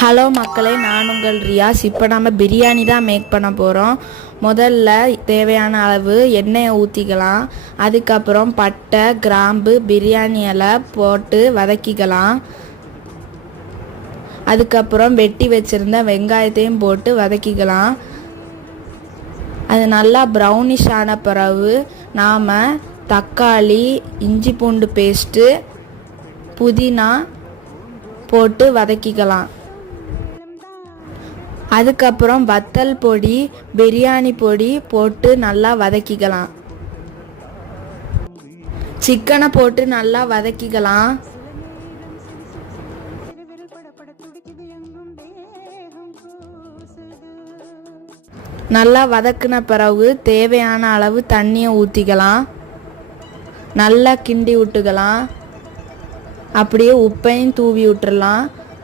Hello மக்களே, நான் உங்கள் ரியாஸ். இப்போ நம்ம பிரியாணி தான் மேக் பண்ண போகிறோம். முதல்ல தேவையான அளவு எண்ணெயை ஊற்றிக்கலாம். அதுக்கப்புறம் பட்டை, கிராம்பு, பிரியாணி இலை போட்டு வதக்கிக்கலாம். அதுக்கப்புறம் வெட்டி வச்சுருந்த வெங்காயத்தையும் போட்டு வதக்கிக்கலாம். அது நல்லா ப்ரௌனிஷ் ஆன பிறகு நாம் தக்காளி, இஞ்சி பூண்டு பேஸ்ட்டு, புதினா போட்டு வதக்கிக்கலாம். அதுக்கப்புறம் வத்தல் பொடி, பிரியாணி பொடி போட்டு நல்லா வதக்கிக்கலாம். சிக்கனை போட்டு நல்லா வதக்கிக்கலாம். நல்லா வதக்கின பிறகு தேவையான அளவு தண்ணியை ஊற்றிக்கலாம். நல்லா கிண்டி விட்டுக்கலாம். அப்படியே உப்பையும் தூவி விட்டுறலாம்.